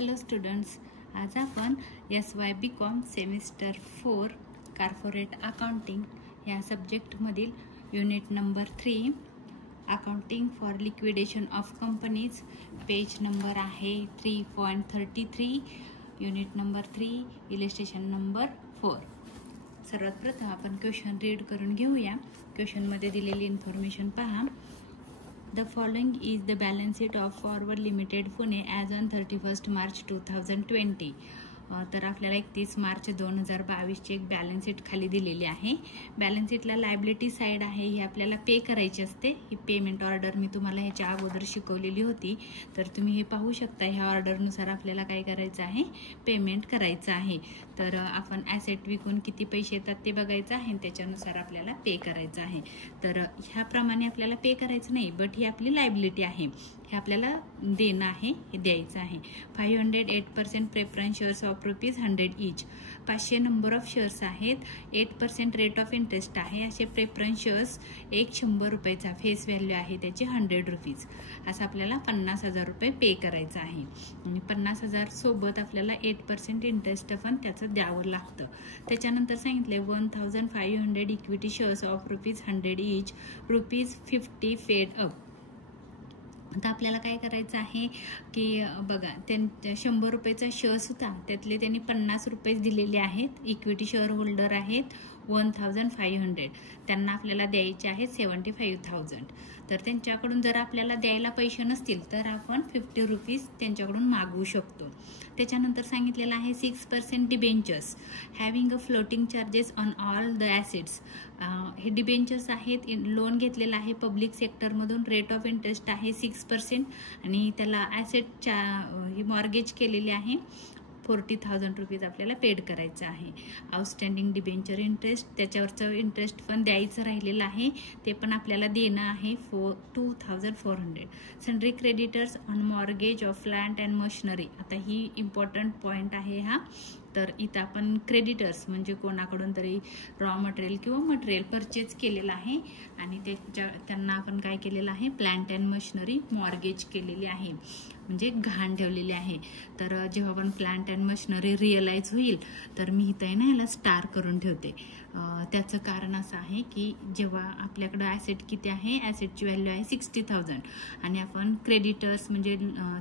Hello students, आज आपण SYBCom semester 4 corporate accounting या सब्जेक्टमधील unit number 3 accounting for liquidation of companies page number आहे 3.33, युनिट नंबर 3, इलिस्ट्रेशन नंबर 4. सर्वात प्रथम आपण क्वेश्चन रीड करून घेऊया. क्वेश्चनमध्ये दिलेली इन्फॉर्मेशन पहा. The following is the balance sheet of Forward Limited Pune as on 31st March 2020. तर आपल्याला 31 मार्च 2022 ची एक बॅलन्स शीट खाली दिलेली आहे. बॅलन्स शीटला लायबिलिटी साइड आहे, ही आपल्याला पे करायची असते. ही पेमेंट ऑर्डर मी तुम्हाला ह्याच्या अगोदर शिकवलेली होती, तर तुम्ही हे पाहू शकता. ह्या ऑर्डरनुसार आपल्याला काय करायचं आहे, पेमेंट करायचं आहे. तर आपण ॲसेट विकून किती पैसे येतात ते बघायचं आहे, त्याच्यानुसार आपल्याला पे करायचं आहे. तर ह्याप्रमाणे आपल्याला पे करायचं नाही, बट ही आपली लायबिलिटी आहे, हे आपल्याला देणं आहे, हे द्यायचं आहे. 508% preference shares of ₹100 each. 500 number of shares आहेत. 8% रेट ऑफ इंटरेस्ट आहे. असे प्रेफरन्स शेअर्स एक ₹100 फेस व्हॅल्यू आहे त्याची ₹100. असं आपल्याला 50,000 रुपये पे करायचं आहे. आणि 50,000 सोबत आपल्याला 8% इंटरेस्ट पण त्याचं द्यावं लागतं. त्याच्यानंतर सांगितले 1,500 equity shares of ₹100 each, ₹50 fed up. आता आपल्याला काय करायचं आहे की बघा, त्यांच्या ₹100चा शेअर्स होता, त्यातले त्यांनी ₹50 दिलेले आहेत. इक्विटी शेअर होल्डर आहेत 1,500, त्यांना आपल्याला द्यायचे आहेत 75,000. तर त्यांच्याकडून जर आपल्याला द्यायला पैसे नसतील तर आपण ₹50 त्यांच्याकडून मागवू शकतो. त्याच्यानंतर सांगितलेलं आहे 6% debentures having a floating charges on all the assets. हे डिबेंचर्स आहेत, लोन घेतलेलं आहे पब्लिक सेक्टरमधून, रेट ऑफ इंटरेस्ट आहे 6% आणि त्याला ॲसेटच्या ही मॉर्गेज केलेली आहे. 40,000 रुपीज आपल्याला पेड करायचं आहे. आउटस्टँडिंग डिबेंचर इंटरेस्ट, त्याच्यावरचं इंटरेस्ट पण द्यायचं राहिलेलं आहे, ते पण आपल्याला देणं आहे 2,400. Sundry creditors on mortgage of plant and machinery. आता ही इम्पॉर्टंट पॉईंट आहे हा. तर इथं आपण क्रेडिटर्स म्हणजे कोणाकडून तरी रॉ मटेरियल किंवा मटेरियल परचेज केलेलं आहे आणि त्यांना आपण काय केलेलं आहे, प्लांट अँड मशिनरी मॉर्गेज केलेली आहे, म्हणजे घाण ठेवलेली आहे. तर जेव्हा आपण प्लांट अँड मशिनरी रिअलाइज होईल तर मी इथं ना याला स्टार करून ठेवते. त्याचं कारण असं आहे की जेव्हा आपल्याकडं ॲसेट किती आहे, ॲसेटची व्हॅल्यू आहे 60,000 आणि आपण क्रेडिटर्स म्हणजे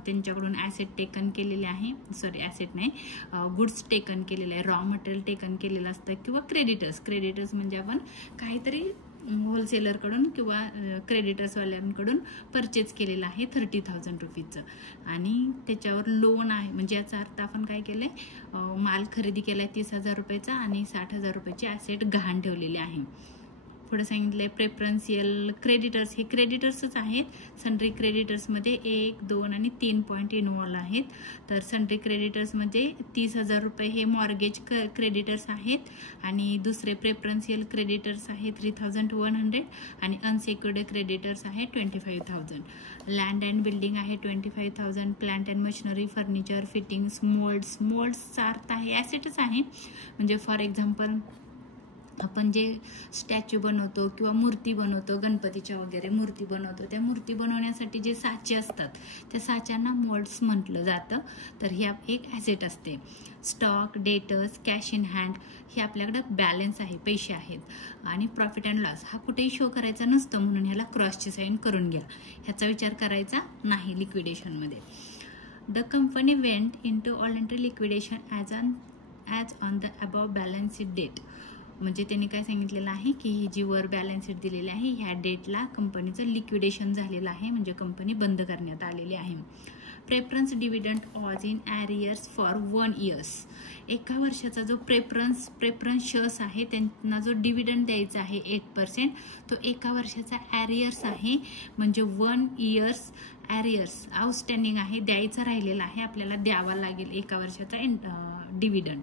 त्यांच्याकडून ॲसेट टेकन केलेले आहे, सॉरी ॲसेट नाही, गुड्स टेकन केलेले आहे, रॉ मटेरियल टेकन केलेलं असतं, किंवा क्रेडिटर्स म्हणजे आपण काहीतरी होलसेलरकडून किंवा क्रेडिटर्सवाल्यांकडून परचेज केलेलं आहे 30,000 रुपीजचं आणि त्याच्यावर लोन आहे. म्हणजे याचा अर्थ आपण काय केलंय, माल खरेदी केलाय 30,000 रुपयाचा आणि 60,000 रुपयाची ॲसेट गहाण ठेवलेली आहे. पुढे सांगितलंय प्रेफरन्शियल क्रेडिटर्स, हे क्रेडिटर्सच आहेत. सन्ड्री क्रेडिटर्समध्ये 1, 2 आणि 3 पॉईंट इन्व्हॉल्व आहेत. तर सन्ड्री क्रेडिटर्समध्ये 30,000 रुपये हे मॉर्गेज क्रेडिटर्स आहेत आणि दुसरे प्रेफरन्शियल क्रेडिटर्स आहे 3,100 आणि अनसेक्युर्ड क्रेडिटर्स आहे 25,000. लँड अँड बिल्डिंग आहे 25,000. Plant and machinery, furniture, fittings, मोल्ड्सचा अर्थ आहे ॲसेटच आहे. म्हणजे फॉर एक्झाम्पल आपण जे स्टॅच्यू बनवतो किंवा मूर्ती बनवतो, गणपतीच्या वगैरे मूर्ती बनवतो, त्या मूर्ती बनवण्यासाठी जे साचे असतात त्या साच्यांना मोल्ड्स म्हटलं जातं. तर ही एक ॲसेट असते. Stock, debtors, cash in hand हे आपल्याकडे बॅलन्स आहे, पैसे आहेत. आणि प्रॉफिट अँड लॉस हा कुठेही शो करायचा नसतो, म्हणून ह्याला क्रॉसची साईन करून घ्या. ह्याचा विचार करायचा नाही लिक्विडेशनमध्ये. The company went into voluntary liquidation as on the above balance sheet date. म्हणजे त्यांनी काय सांगितलेलं आहे की ही जी वर बॅलन्स शीट दिलेली आहे ह्या डेटला कंपनीचं लिक्विडेशन झालेलं आहे, म्हणजे कंपनी बंद करण्यात आलेली आहे. Preference dividend was in arrears for 1 year. एका वर्षाचा जो प्रेफरन्स शेअर्स आहे त्यांना जो डिव्हिडंड द्यायचा आहे 8%, तो एका वर्षाचा ॲरियर्स आहे, म्हणजे 1 इयर्स ॲरियर्स आउटस्टँडिंग आहे, द्यायचा राहिलेला आहे, आपल्याला द्यावा लागेल एका वर्षाचा डिव्हिडंड.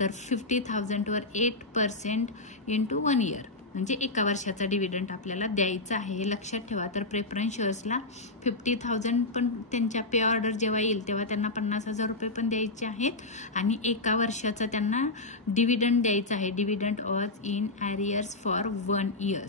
तर 50,000 वर 8% इंटू 1 इयर म्हणजे एका वर्षाचा डिव्हिडंड आपल्याला द्यायचा आहे, हे लक्षात ठेवा. तर प्रेफरन्स शेअर्सला 50,000 पण त्यांच्या पे ऑर्डर जेव्हा येईल तेव्हा त्यांना 50,000 रुपये पण द्यायचे आहेत आणि एका वर्षाचा त्यांना डिव्हिडंड द्यायचा आहे. Dividend was in arrears for 1 year.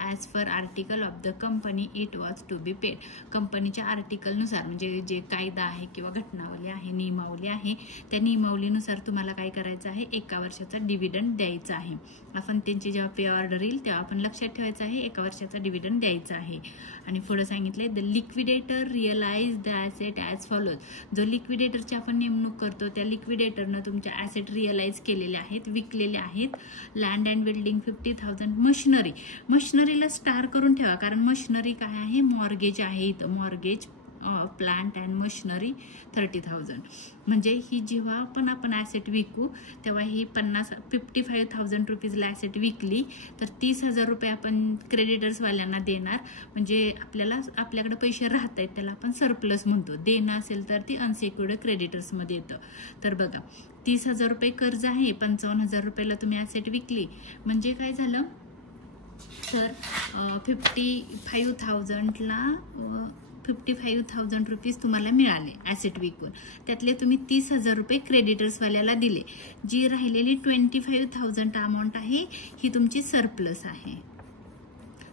As per article of the company it was to be paid. कंपनीच्या आर्टिकलनुसार म्हणजे जे कायदा आहे किंवा घटनावली आहे, नियमावली आहे, त्या नियमावलीनुसार तुम्हाला काय करायचं आहे, एका वर्षाचा डिव्हिडंड द्यायचा आहे. आपण त्यांची जेव्हा पे ऑर्डर येईल तेव्हा आपण लक्षात ठेवायचं आहे एका वर्षाचा डिव्हिडंड द्यायचा आहे. आणि पुढे सांगितलंय the liquidator realise the asset as follows. जो लिक्विडेटरची आपण नेमणूक करतो त्या लिक्विडेटरनं तुमच्या ॲसेट रिअलाइज केलेले आहेत, विकलेले आहेत. Land and building 50,000. मशिनरीला स्टार करून ठेवा कारण मशिनरी काय आहे, मॉर्गेज आहे. इथं मॉर्गेज प्लांट अँड मशिनरी 30,000. म्हणजे ही जेव्हा पण आपण ॲसेट विकू तेव्हा ही 55,000 रुपीजला ॲसेट विकली तर 30,000 रुपये आपण क्रेडिटर्सवाल्यांना देणार. म्हणजे आपल्याकडे पैसे राहत आहेत त्याला आपण सरप्लस म्हणतो. देणं असेल तर ती अनसेक्युर्ड क्रेडिटर्समध्ये येतं. तर बघा 30,000 रुपये कर्ज आहे, 55,000 रुपयाला तुम्ही ॲसेट विकली म्हणजे काय झालं तर 55,000 रुपीज तुम्हाला मिळाले ॲसेट विकून. त्यातले तुम्ही 30,000 रुपये क्रेडिटर्सवाल्याला दिले. जी राहिलेली 25,000 अमाऊंट आहे ही तुमची सरप्लस आहे.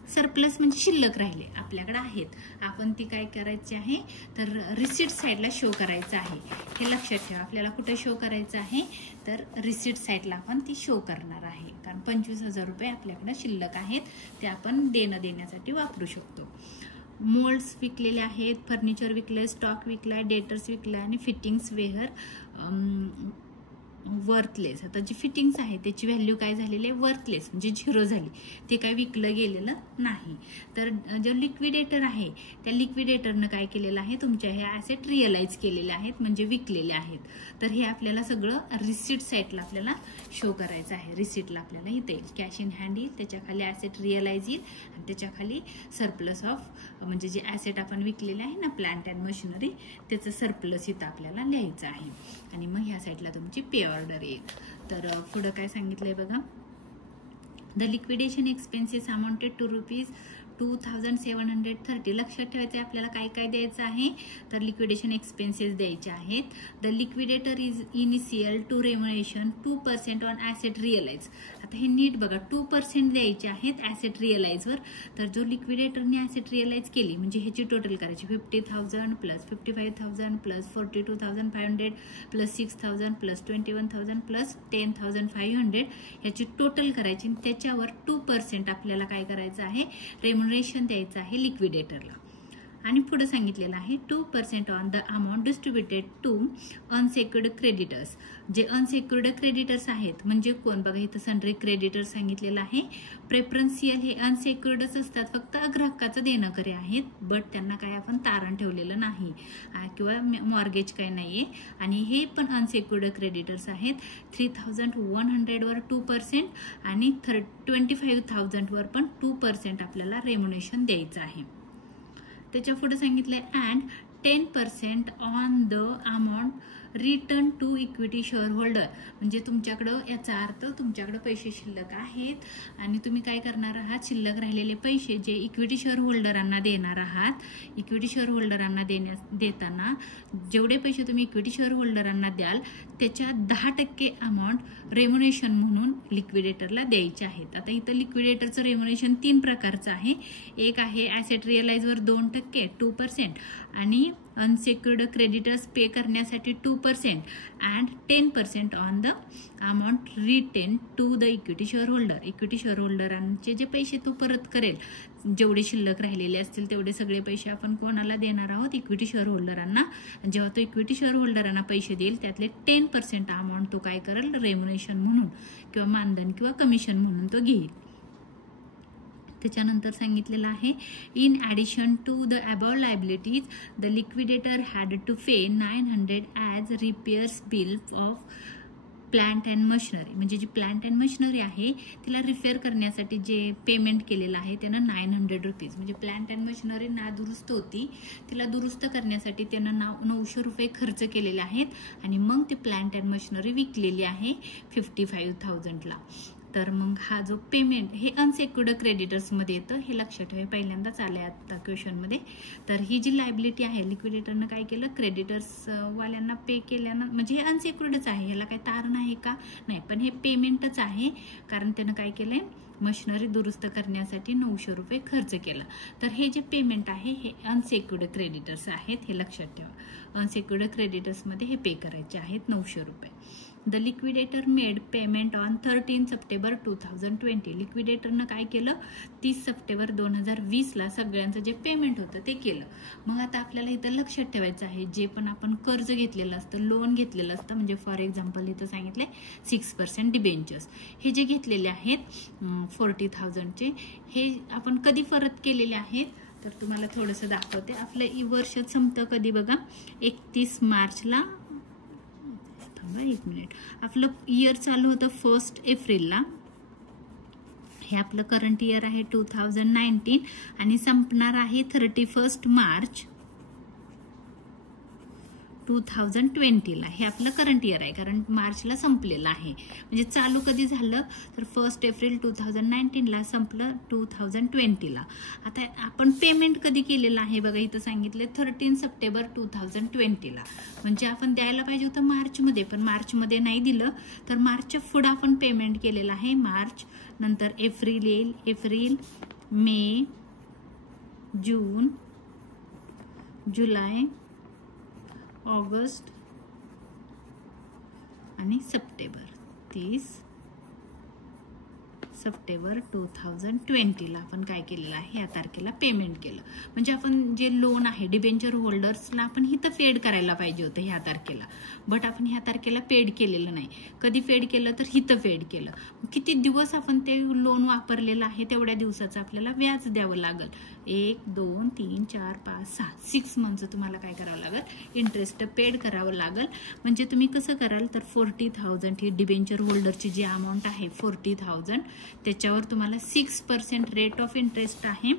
सरप्लस म्हणजे शिल्लक राहिले आपल्याकडे आहेत, आपण ती काय करायची आहे तर रिसिट साईडला शो करायचं आहे. हे लक्षात ठेवा. आपल्याला कुठे शो करायचं आहे तर रिसिट साईडला आपण ती शो करणार आहे कारण 25,000 रुपये आपल्याकडे शिल्लक आहेत ते आपण देण्यासाठी वापरू शकतो. मोल्ड्स विकलेले आहेत, फर्निचर विकले, स्टॉक विकलाय, डेटर्स विकलाय आणि फिटिंग्स वेअर वर्थलेस. आता जी फिटिंग्स आहे त्याची व्हॅल्यू काय झालेली आहे, वर्थलेस म्हणजे झिरो झाली, ते काय विकलं गेलेलं नाही. तर जो लिक्विडेटर आहे त्या लिक्विडेटरनं काय केलेलं आहे, तुमच्या हे ॲसेट रिअलाइज केलेले आहेत म्हणजे विकलेले आहेत. तर हे आपल्याला सगळं रिसिट साईडला आपल्याला शो करायचं आहे. रिसिटला आपल्याला इथे येईल कॅश इन हँड येईल, त्याच्या खाली ॲसेट रिअलाइज येईल आणि त्याच्या खाली सरप्लस ऑफ म्हणजे जे ॲसेट आपण विकलेले आहे ना प्लांट अँड मशिनरी त्याचं सरप्लस इथं आपल्याला लिहायचं आहे. आणि मग ह्या साईडला तुमची पे ऑर्डर येईल. तर पुढं काय सांगितलंय बघा, the liquidation expenses amounted to ₹2,730. लक्षात ठेवायचं आहे आपल्याला काय काय द्यायचं आहे तर लिक्विडेशन एक्सपेन्सेस द्यायचे आहेत. The liquidator is initial to remuneration 2% on asset realise. आता हे नीट बघा 2% द्यायचे आहेत ॲसेट रिअलाइजवर. तर जो लिक्विडेटरने ॲसेट रिअलाइज केली म्हणजे ह्याची टोटल करायची 50,000 plus 55,000 plus 42,500 plus 6,000 plus 21,000 plus 10,500 ह्याची टोटल करायची आणि त्याच्यावर 2% आपल्याला काय करायचं आहे रेम्युनरेशन द्यायचं आहे लिक्विडेटरला. आणि पुढे सांगितलेलं आहे 2% on the amount distributed to unsecured creditors. जे अनसेक्युर्ड क्रेडिटर्स आहेत म्हणजे कोण बघा इथं सन्ड्री क्रेडिटर्स सांगितलेलं आहे. प्रेफरन्शियल हे अनसेक्युर्डच असतात, फक्त अग्राहकाचं देणं करे आहेत बट त्यांना काय आपण तारण ठेवलेलं नाही किंवा मॉर्गेज काही नाहीये. आणि हे पण अनसेक्युर्ड क्रेडिटर्स आहेत. 3,100 वर 2% आणि 25,000 वर पण 2% आपल्याला रेम्युनरेशन द्यायचं आहे. त्याच्या पुढे सांगितलंय and 10% on the amount return to equity share holder. म्हणजे तुमच्याकडं याचा अर्थ तुमच्याकडे पैसे शिल्लक आहेत आणि तुम्ही काय करणार आहात, शिल्लक राहिलेले पैसे जे इक्विटी शेअर होल्डरांना देणार आहात. इक्विटी शेअर होल्डरांना देताना जेवढे पैसे तुम्ही इक्विटी शेअर होल्डरांना द्याल त्याच्या 10% अमाऊंट रेम्युनरेशन म्हणून लिक्विडेटरला द्यायचे आहेत. आता इथं लिक्विडेटरचं रेम्युनरेशन 3 प्रकारचं आहे. एक आहे ॲसेट रिअलाइजवर 2% 2% आणि अनसेक्युर्ड क्रेडिटर्स पे करण्यासाठी 2% and 10% on the amount retain to the equity share holder. Equity share होल्डरांचे जे पैसे तो परत करेल जेवढे शिल्लक राहिलेले असतील तेवढे सगळे पैसे आपण कोणाला देणार आहोत, इक्विटी शेअर होल्डरांना. जेव्हा तो इक्विटी शेअर होल्डरांना पैसे देईल त्यातले 10% अमाऊंट तो काय करेल रेम्युनरेशन म्हणून किंवा मानधन किंवा कमिशन म्हणून तो घेईल. त्याच्यानंतर सांगितलेलं आहे in addition to the above liabilities the liquidator had to pay 900 as repairs bill of plant and machinery. म्हणजे जी प्लांट अँड मशिनरी आहे तिला रिपेअर करण्यासाठी जे पेमेंट केलेलं आहे त्यानं 900 रुपीज. म्हणजे प्लांट अँड मशिनरी नादुरुस्त होती, तिला दुरुस्त करण्यासाठी त्यानं 900 रुपये खर्च केलेले आहेत आणि मग ती प्लांट अँड मशिनरी विकलेली आहे 55,000ला. तर मग हा जो पेमेंट हे अनसेक्युर्ड क्रेडिटर्समध्ये येतं, हे लक्षात ठेवा, पहिल्यांदाच आलंय आता क्वेश्चनमध्ये. तर ही जी लायबिलिटी आहे लिक्विडेटरनं काय केलं, क्रेडिटर्स वाल्यांना पे केल्यानं, म्हणजे हे अनसेक्युर्डच आहे, ह्याला काही तारण आहे का नाही, पण हे पेमेंटच आहे, कारण त्यानं काय केलंय, मशिनरी दुरुस्त करण्यासाठी 900 रुपये खर्च केला. तर हे जे पेमेंट आहे हे अनसेक्युर्ड क्रेडिटर्स आहेत, हे लक्षात ठेवा. अनसेक्युर्ड क्रेडिटर्समध्ये हे पे करायचे आहेत 900 रुपये. The liquidator made payment on 13 September 2020. लिक्विडेटरनं काय केलं, 30 सप्टेंबर 2020ला सगळ्यांचं जे पेमेंट होतं ते केलं. मग आता आपल्याला इथं लक्षात ठेवायचं आहे, जे पण आपण कर्ज घेतलेलं असतं, लोन घेतलेलं असतं, म्हणजे फॉर एक्झाम्पल इथं सांगितलंय 6% डिबेंचर्स, हे जे घेतलेले आहेत 40,000चे, हे आपण कधी परत केलेले आहेत, तर तुम्हाला थोडंसं दाखवते. आपलं वर्ष संपतं कधी बघा, 31 मार्चला. 1 मिनिट, आपलं इयर चालू होतं 1 एप्रिलला. हे आपलं करंट इयर आहे 2019 आणि संपणार आहे 31 मार्च 2020ला. हे आपलं करंट इयर आहे, कारण मार्चला संपलेलं आहे. म्हणजे चालू कधी झालं, तर 1 एप्रिल 2019ला, संपलं 2020ला. आता आपण पेमेंट कधी केलेलं आहे बघा, इथं सांगितलं 13 सप्टेंबर 2020ला. म्हणजे आपण द्यायला पाहिजे होतं मार्चमध्ये, पण मार्चमध्ये नाही दिलं, तर मार्चच्या पुढं आपण पेमेंट केलेलं आहे. मार्च नंतर एप्रिल येईल, एप्रिल, मे, जून, जुलै, ऑगस्ट आणि सप्टेंबर. 30 सप्टेंबर 2020ला आपण काय केलेलं आहे, या तारखेला पेमेंट केलं. म्हणजे आपण जे लोन आहे डिबेंचर होल्डर्सला आपण इथं पेड करायला पाहिजे होतं ह्या तारखेला, बट आपण ह्या तारखेला पेड केलेलं नाही. कधी पेड केलं, तर इथं पेड केलं. किती दिवस आपण ते लोन वापरलेलं आहे तेवढ्या दिवसाचं आपल्याला व्याज द्यावं लागेल. 1, 2, 3, 4, 5, 6 मंथचं तुम्हाला काय करावं लागेल, इंटरेस्ट पेड करावं लागेल. म्हणजे तुम्ही कसं कराल, तर 40,000 ही डिबेंचर होल्डरची जी अमाऊंट आहे 40,000, त्याच्यावर तुम्हाला 6% रेट ऑफ इंटरेस्ट आहे,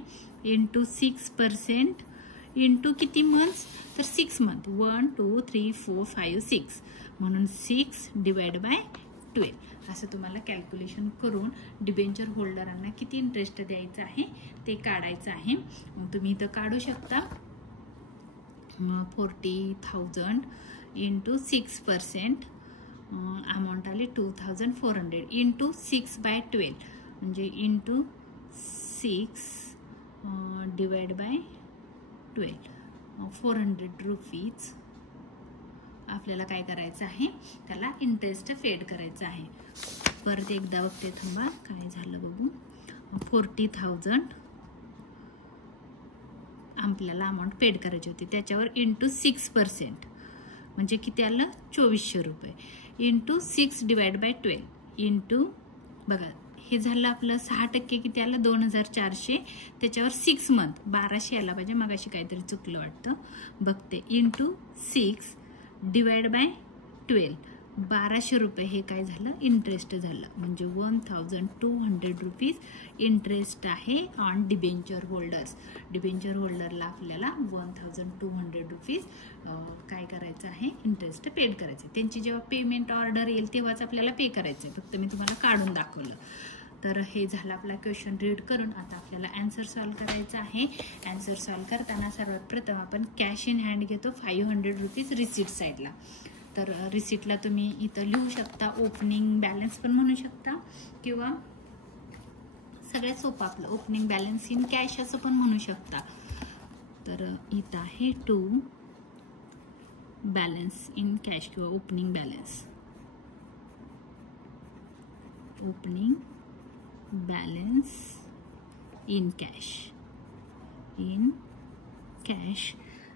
इंटू 6% इंटू किती मंथ्स, तर 6 मंथ, 1, 2, 3, 4, 5, 6, म्हणून 6 डिवाइड बाय 12 असं तुम्हाला कॅल्क्युलेशन करून डिबेंचर होल्डरांना किती इंटरेस्ट द्यायचं आहे ते काढायचं आहे. मग तुम्ही इथं काढू शकता 40,000 इंटू 6%, अमाऊंट आली 2,400 इंटू 6/12, म्हणजे इंटू 6 डिवाइड बाय 12, 400 रुपीज आपल्याला काय करायचं आहे, त्याला इंटरेस्ट पेड करायचं आहे. परत एकदा बघते, थांबा काय झालं बघू. 40,000 आपल्याला अमाऊंट पेड करायची होती, त्याच्यावर इंटू 6% म्हणजे किती आलं, 2,400 रुपये, इंटू 6 डिवाइड बाय 12 इंटू, बघा हे झालं आपलं 6% किती आलं, 2,400, त्याच्यावर 6 मंथ 1,200 आला पाहिजे, मगाशी काहीतरी चुकलं वाटतं, बघते, इंटू 6 डिवाइड बाय 12, 1,200 रुपये हे काय झालं, इंटरेस्ट झालं. म्हणजे 1,200 रुपीज इंटरेस्ट आहे ऑन डिबेंचर होल्डर्स. डिबेंचर होल्डरला आपल्याला 1,200 रुपीज काय करायचं आहे, इंटरेस्ट पेड करायचं. त्यांची जेव्हा पेमेंट ऑर्डर येईल तेव्हाच आपल्याला पे करायचं आहे, फक्त मी तुम्हाला काढून दाखवलं. तर हे झालं आपला क्वेश्चन रीड करून. आता आपल्याला आन्सर सॉल्व करायचं आहे. आन्सर सॉल्व करताना सर्वात प्रथम आपण कॅश इन हँड घेतो 500 रुपीज रिसिट साईडला. तर रिसिटला तुम्ही इथं लिहू शकता, ओपनिंग बॅलन्स पण म्हणू शकता, किंवा सगळ्यात सोपं आपलं ओपनिंग बॅलन्स इन कॅश असं पण म्हणू शकता. तर इथं आहे टू बॅलन्स इन कॅश किंवा opening balance, opening balance in cash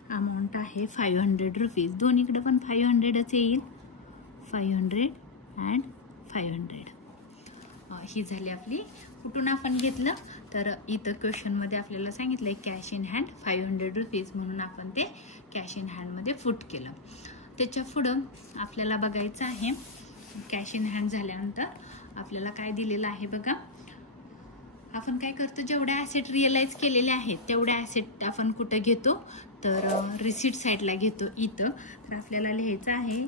amount आहे 500 रुपीज. दोन्हीकडे पण 500च येईल, 500 अँड 500. ही झाली आपली. कुठून आपण घेतलं, तर इथं क्वेश्चनमध्ये आपल्याला सांगितलंय कॅश इन हँड 500 रुपीज, म्हणून आपण ते कॅश इन हँडमध्ये फुट केलं. त्याच्या पुढं आपल्याला बघायचं आहे, कॅश इन हँड झाल्यानंतर आपल्याला काय दिलेलं आहे बघा. आपण काय करतो, जेवढ्या ॲसेट रिअलाइज केलेले आहेत तेवढ्या ॲसेट आपण कुठं घेतो, तर रिसिट साईडला घेतो इथं. तर आपल्याला लिहायचं आहे,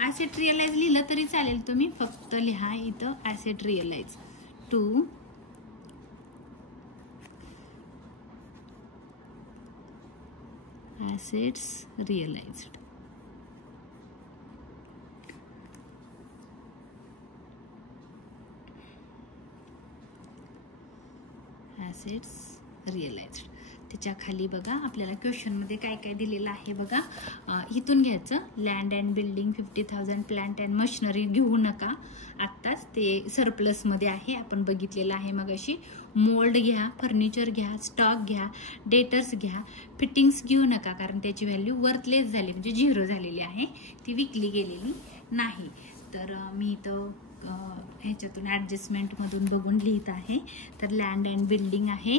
ॲसेट रिअलाइज लिहिलं तरी चालेल, तुम्ही फक्त लिहा इथं asset realise. 2 assets realized. assets realized. त्याच्या खाली बघा आपल्याला क्वेश्चन मध्ये काय काय दिलेलं आहे बघा. इथून घ्यायचं land and building 50,000 plant and machinery घेऊ नका, आत्ताच ते सरप्लस मध्ये आहे, आपण बघितलेलं आहे मगाशी. मोल्ड घ्या, फर्निचर घ्या, स्टॉक घ्या, डेटर्स घ्या, फिटिंग्स घेऊ नका कारण त्याची व्हॅल्यू वर्थलेस झाली म्हणजे 0 झालेली आहे, ती विकली गेलेली नाही. तर मी इथं ह्याच्यातून ऍडजस्टमेंट मधून बघून लिहित आहे. तर लँड अँड बिल्डिंग आहे,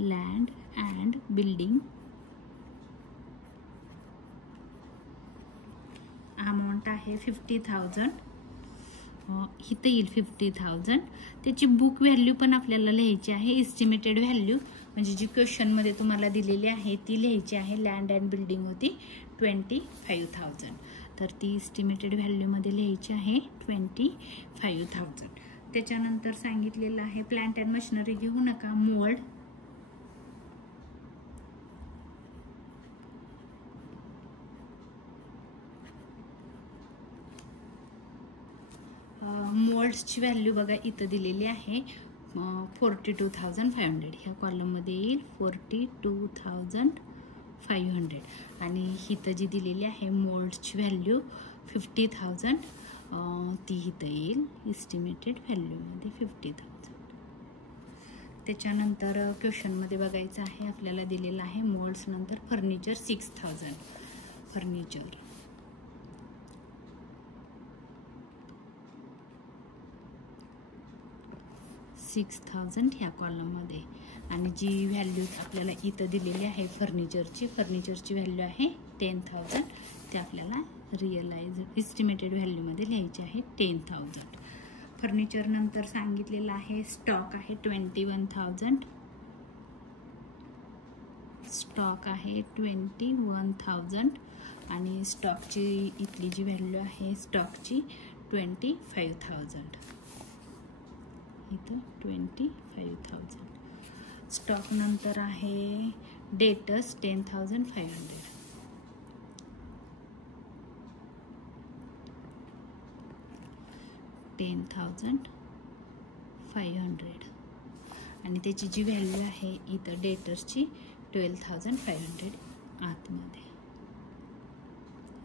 लँड अँड बिल्डिंग अमाऊंट आहे 50,000, इथं येईल 50,000. त्याची बुक व्हॅल्यू पण आपल्याला लिहायची आहे, एस्टिमेटेड व्हॅल्यू म्हणजे जी क्वेश्चन मध्ये तुम्हाला दिलेली आहे ती लिहायची आहे. लँड अँड बिल्डिंग होती 25,000, तर ती एस्टिमेटेड व्हॅल्यू मध्ये लिहायची आहे 25,000. त्याच्यानंतर सांगितलेलं आहे प्लांट अँड मशिनरी घेऊ नका, मोल्ड मोल्ड्सची व्हॅल्यू बघा इथं दिलेली आहे 42,500. ह्या कॉलम मध्ये येईल 42,500 आणि इथं जी दिलेली आहे मोल्ड्सची व्हॅल्यू 50,000, ती इथं येईल एस्टिमेटेड व्हॅल्यू मध्ये 50,000. त्याच्यानंतर क्वेश्चन मध्ये बघायचं आहे आपल्याला दिलेलं आहे मोल्ड्स नंतर फर्निचर 6,000. फर्निचर 6,000 ह्या कॉलम मध्ये आणि जी व्हॅल्यू आपल्याला इथं दिलेली आहे फर्निचरची व्हॅल्यू आहे 10,000. ते आपल्याला रिअलाइज एस्टिमेटेड व्हॅल्यू मध्ये लिहायची आहे 10,000. फर्निचर नंतर सांगितलेलं आहे स्टॉक आहे 21,000. स्टॉक आहे 21,000 आणि स्टॉकची इथली जी व्हॅल्यू आहे स्टॉकची 25,000. इथं 25,000. स्टॉक नंतर आहे डेटर्स 10,500. आणि त्याची जी व्हॅल्यू आहे इथं डेटर्सची 12,500 आतमध्ये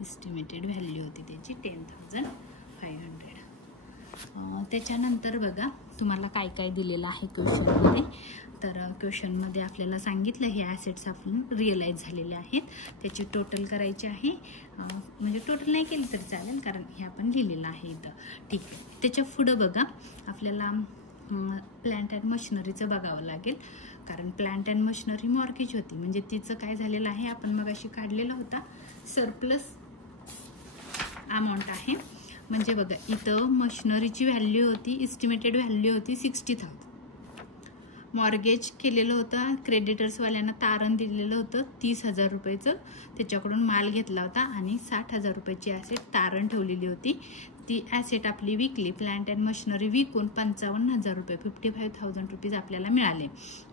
एस्टिमेटेड व्हॅल्यू होती त्याची 10,500. त्याच्यानंतर बघा तुम्हाला काय काय दिलेलं आहे क्वेश्चनमध्ये. तर क्वेश्चनमध्ये आपल्याला सांगितलं हे ॲसेट्स आपण रिअलाइज झालेले आहेत, त्याची टोटल करायची आहे. म्हणजे टोटल नाही केली तरी चालेल कारण हे आपण लिहिलेलं आहे इथं. ठीक आहे. त्याच्या पुढं बघा आपल्याला प्लांट अँड मशिनरीचं बघावं लागेल कारण प्लांट अँड मशिनरी मॉर्गेज होती म्हणजे तिचं काय झालेलं आहे आपण मगाशी काढलेला होता सरप्लस अमाऊंट आहे. म्हणजे बघा इथं मशिनरीची व्हॅल्यू होती एस्टिमेटेड व्हॅल्यू होती 60,000. मॉर्गेज केलेलं होतं, क्रेडिटर्सवाल्यांना तारण दिलेलं होतं 30,000 रुपयाचं, त्याच्याकडून माल घेतला होता आणि 60,000 रुपयाची ॲसेट तारण ठेवलेली होती. ती ॲसेट आपली विकली, प्लांट अँड मशिनरी विकून 55,000 रुपये 55,000 रुपीज आपल्याला मिळाले.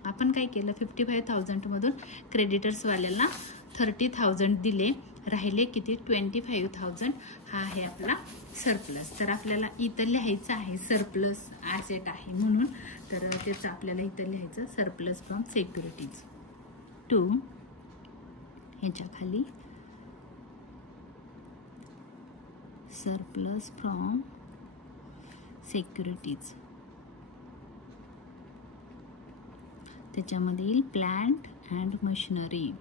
आपण काय केलं 55,000 मधून क्रेडिटर्सवाल्याला 30,000 दिले, राहिले किती 25,000. हा आहे आपला सरप्लस. तर आपल्याला इथं लिहायचं आहे सरप्लस ॲसेट आहे म्हणून, तर त्याचं आपल्याला इथं लिहायचं सरप्लस फ्रॉम सिक्युरिटीज टू ह्याच्या खाली सरप्लस फ्रॉम सिक्युरिटीज. त्याच्यामध्ये येईल प्लांट अँड मशिनरी.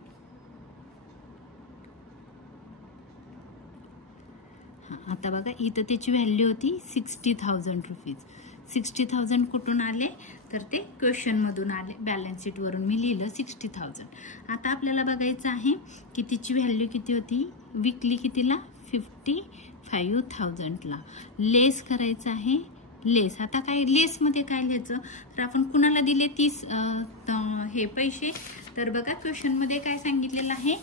आता बघा इथं त्याची व्हॅल्यू होती 60,000 रुपीज. 60,000 कुठून आले तर ते क्वेश्चन मधून आले, बॅलन्स शीट वरून मी लिहिलं 60,000. आता आपल्याला बघायचं आहे की तिची व्हॅल्यू किती होती, विकली कितीला 55,000 ला. लेस करायचं आहे लेस. आता काय लेस मध्ये काय लिहायचं तर आपण कुणाला दिले 30 हे पैसे. तर बघा क्वेश्चन मध्ये काय सांगितलेलं आहे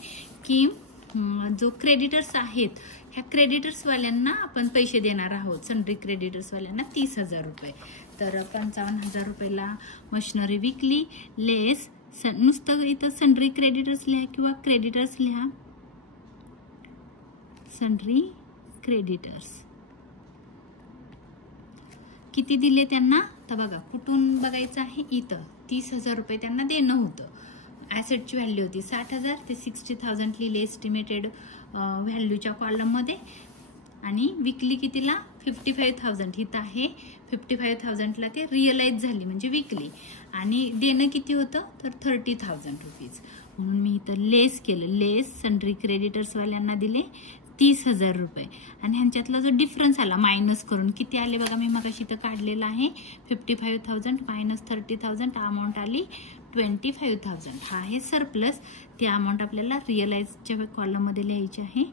की जो क्रेडिटर्स आहेत ह्या क्रेडिटर्सवाल्यांना आपण पैसे देणार आहोत. सन्ड्री क्रेडिटर्सवाल्यांना 30,000 रुपये. तर 55,000 रुपयाला मशिनरी विकली लेस नुसतं इथं सन्ड्री क्रेडिटर्स लिहा किंवा क्रेडिटर्स लिहा. सन्ड्री क्रेडिटर्स किती दिले त्यांना तर बघा कुठून बघायचं आहे. इथं 30,000 रुपये त्यांना देणं होतं. ॲसेटची व्हॅल्यू होती 60,000 ते 60,000 लिहिले एस्टिमेटेड व्हॅल्यूच्या कॉलममध्ये आणि विकली कितीला 55,000. इथं आहे 55,000ला ते रिअलाइज झाली म्हणजे विकली आणि देणं किती होतं तर 30,000 रुपीज. म्हणून मी इथं लेस केलं. लेस सन्ड्री क्रेडिटर्सवाल्यांना दिले 30,000 रुपये आणि ह्यांच्यातला जो डिफरन्स आला मायनस करून किती आले बघा. मी मगाशी इथं काढलेला आहे 55,000 मायनस 30,000 अमाऊंट आली 25,000. हा आहे सरप्लस. ती अमाऊंट आपल्याला रिअलाइजच्या कॉलममध्ये लिहायची आहे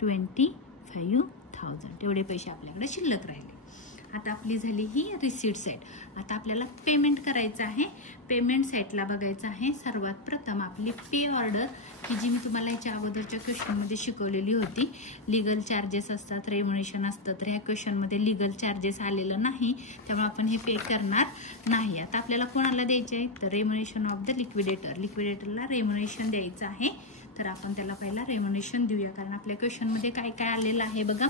25,000. एवढे पैसे आपल्याकडे शिल्लक राहिले. आता आपली झाली ही रिसीट साईड. आता आपल्याला पेमेंट करायचं आहे. पेमेंट साईडला बघायचं आहे. सर्वात प्रथम आपली पे ऑर्डर की जी मी तुम्हाला याच्या अगोदरच्या क्वेश्चनमध्ये शिकवलेली होती. लिगल चार्जेस असतात, रेम्युनेशन असतं. तर ह्या क्वेश्चनमध्ये लिगल चार्जेस आलेलं नाही त्यामुळे आपण हे पे करणार नाही. आता आपल्याला कोणाला द्यायचे आहे तर रेम्युनेशन ऑफ द लिक्विडेटर. लिक्विडेटरला रेम्युनेशन द्यायचं आहे. तर आपण त्याला पहिला रेम्युनेशन देऊया कारण आपल्या क्वेश्चनमध्ये काय काय आलेलं आहे बघा.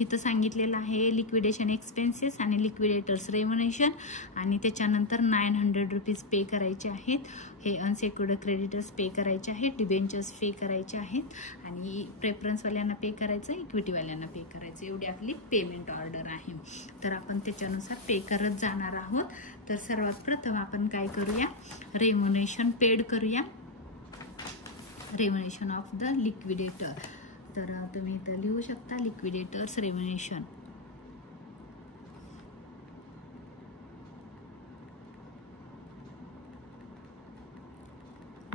इथं सांगितलेलं आहे लिक्विडेशन एक्सपेन्सेस आणि लिक्विडेटर्स रेम्युनेशन आणि त्याच्यानंतर 900 रुपीज पे करायचे आहेत. हे अनसेक्युर्ड क्रेडिटर्स पे करायचे आहेत, डिबेंचर्स पे करायचे आहेत आणि प्रेफरन्सवाल्यांना पे करायचं, इक्विटीवाल्यांना पे करायचं. एवढी आपली पेमेंट ऑर्डर आहे. तर आपण त्याच्यानुसार पे करत जाणार आहोत. तर सर्वात प्रथम आपण काय करूया रेम्युनेशन पेड करूया. रेम्युनेशन ऑफ द लिक्विडेटर. तर तुम्ही इथं लिहू शकता लिक्विडेटर्स रेम्युनेशन.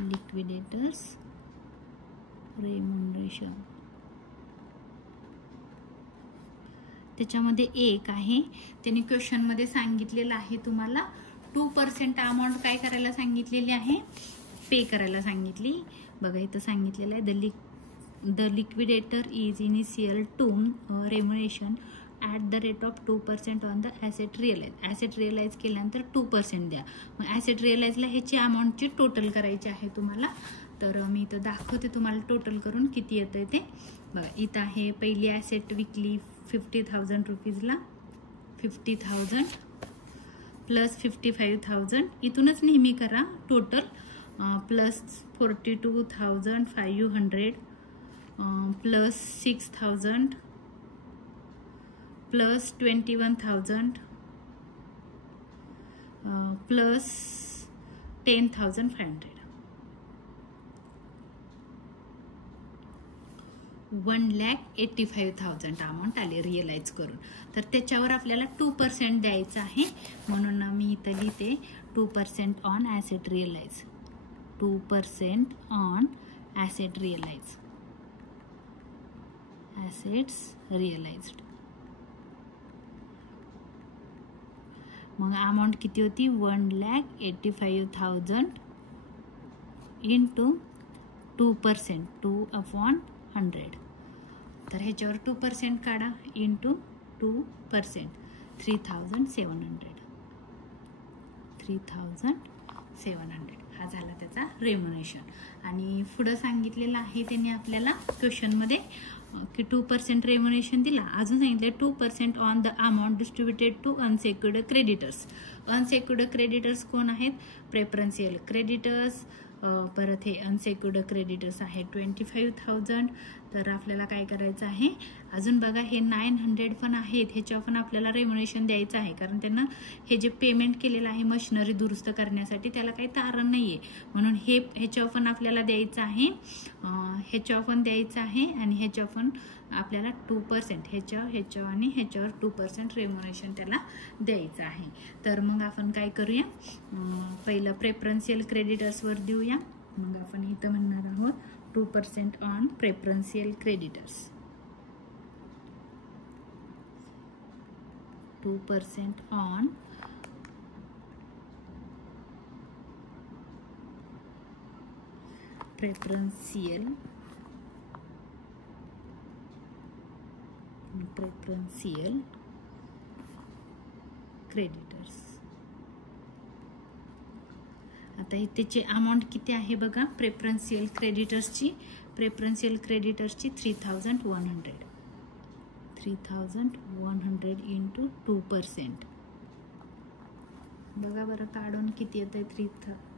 Liquidators remuneration. त्याच्यामध्ये एक आहे त्यांनी क्वेश्चनमध्ये सांगितलेलं आहे तुम्हाला 2% अमाऊंट काय करायला सांगितलेली आहे पे करायला सांगितली. बघा इथं सांगितलेलं आहे the liquidator is initial to remuneration at the rate of 2% on the asset realise. Asset realise केल्यानंतर 2% द्या. मग ॲसेट रिअलाइजला ह्याची अमाऊंटची टोटल करायची आहे तुम्हाला. तर मी इथं दाखवते तुम्हाला टोटल करून किती येतं ते. बघा इथं आहे पहिली ॲसेट विकली 50,000 रुपीजला. 50,000 प्लस 55,000 इथूनच नेहमी करा total plus 42,500 plus 6,000 plus 21,000 plus 10,500 1,85,000 amount आले रिअलाइज करून. तर त्याच्यावर आपल्याला 2% द्यायचं आहे म्हणून मी इथं लिहिते 2% on asset realise. 2% on asset realise. Assets realised. मग अमाऊंट किती होती 1,85,000 इंटू 2% 2/100. तर ह्याच्यावर 2% काढा इंटू 2% 3,700. 3,700 हा झाला त्याचा रेम्युनेशन. आणि पुढं सांगितलेलं आहे त्यांनी आपल्याला क्वेश्चनमध्ये की 2% रेम्युनेशन दिला. अजून सांगितलं 2% on the amount distributed to unsecured creditors. Unsecured creditors कोण आहेत प्रेफरन्शियल क्रेडिटर्स. परत हे अनसेक्युर्ड क्रेडिटर्स आहे 25,000. तर आपल्याला काय करायचं आहे अजून बघा हे 900 पण आहेत ह्याच्यावर पण आपल्याला रेम्युनेशन द्यायचं आहे कारण त्यांना हे जे पेमेंट केलेलं आहे मशिनरी दुरुस्त करण्यासाठी त्याला काही तारण नाहीये म्हणून हे ह्याच्यावर पण आपल्याला द्यायचं आहे. ह्याच्यावर पण द्यायचं आहे आणि ह्याच्यावर पण आपल्याला 2% ह्याच्यावर आणि ह्याच्यावर 2% रेम्युनेशन त्याला द्यायचं आहे. तर मग आपण काय करूया पहिलं प्रेफरन्शियल क्रेडिटर्सवर देऊया. मग आपण इथं म्हणणार आहोत 2% on preferential creditors. 2% on preferential preferential creditors. आता त्याची अमाऊंट किती आहे बघा. प्रेफरन्शियल क्रेडिटर्सची 3100 इंटू 2%. बघा बरं काढून किती येतं.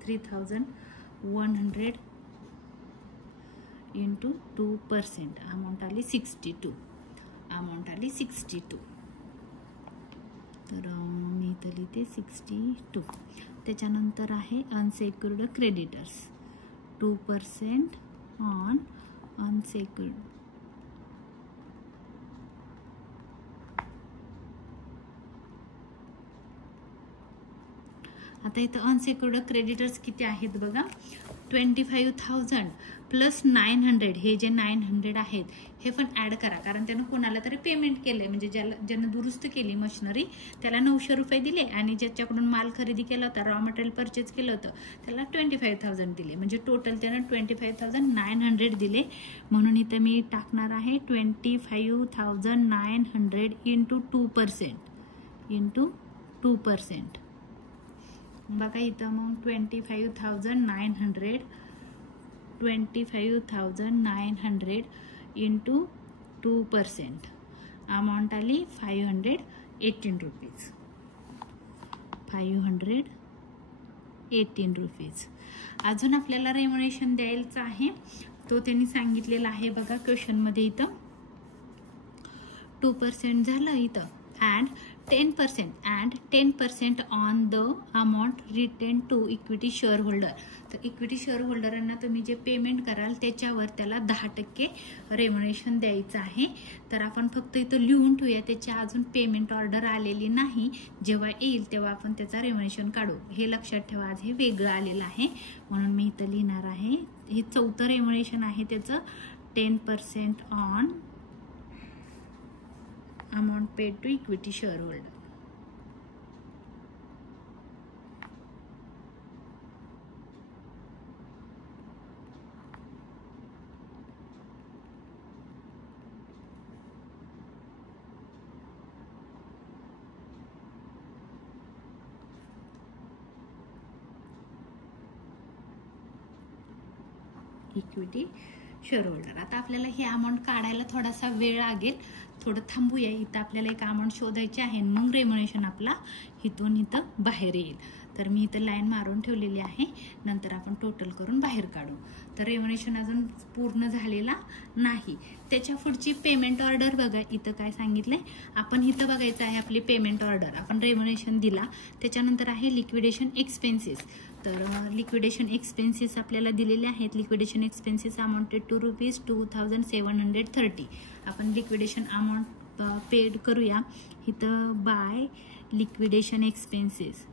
3100 इंटू 2%. अमाऊंट आली 62. तर मी इथं लिहिते 62. त्याच्यानंतर आहे अनसेक्युर्ड क्रेडिटर्स. 2% ऑन अनसेक्युर्ड. आता इथं अनसेक्युर्ड क्रेडिटर्स किती आहेत बघा. 25,000 प्लस 900. हे जे 900 आहेत हे पण ऍड करा, कारण त्यानं कोणाला तरी पेमेंट केलंय. म्हणजे ज्यानं दुरुस्त केली मशिनरी त्याला 900 रुपये दिले आणि ज्याच्याकडून माल खरेदी केला होता, रॉ मटेरियल परचेस केलं होतं, त्याला 25,000 दिले. म्हणजे टोटल त्यानं 25,900 दिले. म्हणून इथं मी टाकणार आहे 25,900 इंटू 2%. बघा इथं मग 25,900 इंटू 2%. अमाऊंट आली 518 रुपीज. 518 रुपीज. अजून आपल्याला रेम्युनरेशन द्यायचं आहे. तो त्यांनी सांगितलेला आहे बघा क्वेश्चनमध्ये. इथं 2% झालं इथं. And 10% on the amount retain to equity share holder. तर इक्विटी शेअर होल्डरांना तुम्ही जे पेमेंट कराल त्याच्यावर त्याला 10% रेम्युनरेशन द्यायचं आहे. तर आपण फक्त इथं लिहून ठेवूया. त्याची अजून पेमेंट ऑर्डर आलेली नाही. जेव्हा येईल तेव्हा आपण त्याचं रेम्युनरेशन काढू. हे लक्षात ठेवा. आज हे वेगळं आलेलं आहे म्हणून मी इथं लिहिणार आहे. हे 4थं रेम्युनरेशन आहे त्याचं. 10% on amount paid to equity shareholder. Equity shareholder. आता आपल्याला हे अमाऊंट काढायला थोडासा वेळ लागेल. थोडं थांबूया. इथं आपल्याला एक अमाऊंट शोधायची आहे. मग रेम्युनरेशन आपला इथून बाहेर येईल. तर मी इथं लाईन मारून ठेवलेली आहे. नंतर आपण टोटल करून बाहेर काढू. तर रेम्युनरेशन अजून पूर्ण झालेला नाही. त्याच्या पुढची पेमेंट ऑर्डर बघा. इथं काय सांगितलंय आपण इथं बघायचं आहे. आपली पेमेंट ऑर्डर आपण रेम्युनरेशन दिला. त्याच्यानंतर आहे लिक्विडेशन एक्सपेन्सेस. तर लिक्विडेशन एक्सपेन्सेस आपल्याला दिलेले आहेत. Liquidation expenses amounted to ₹2,730. आपण लिक्विडेशन अमाऊंट पेड करूया. इथं by liquidation expenses.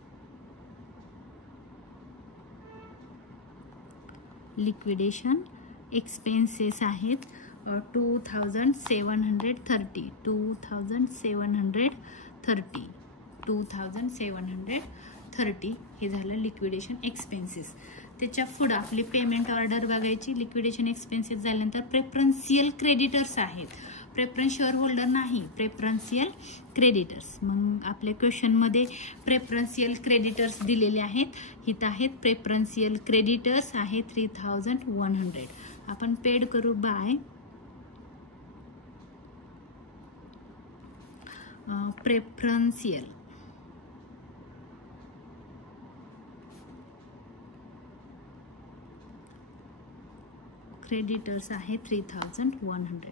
Liquidation expenses आहेत 2,730. 2,730 हे झालं लिक्विडेशन एक्सपेन्सेस. त्याच्या पुढे आपली पेमेंट ऑर्डर बघायची. लिक्विडेशन एक्सपेन्सेस झाल्यानंतर प्रेफरन्शियल क्रेडिटर्स आहेत. प्रेफरन्स शेअर होल्डर नाही, प्रेफरन्शियल क्रेडिटर्स. मग आपल्या क्वेश्चनमध्ये प्रेफरन्शियल क्रेडिटर्स दिलेले आहेत. इथं आहेत प्रेफरन्शियल क्रेडिटर्स आहे 3,100. आपण पेड करू बाय प्रेफरन्शियल क्रेडिटर्स आहे 3,100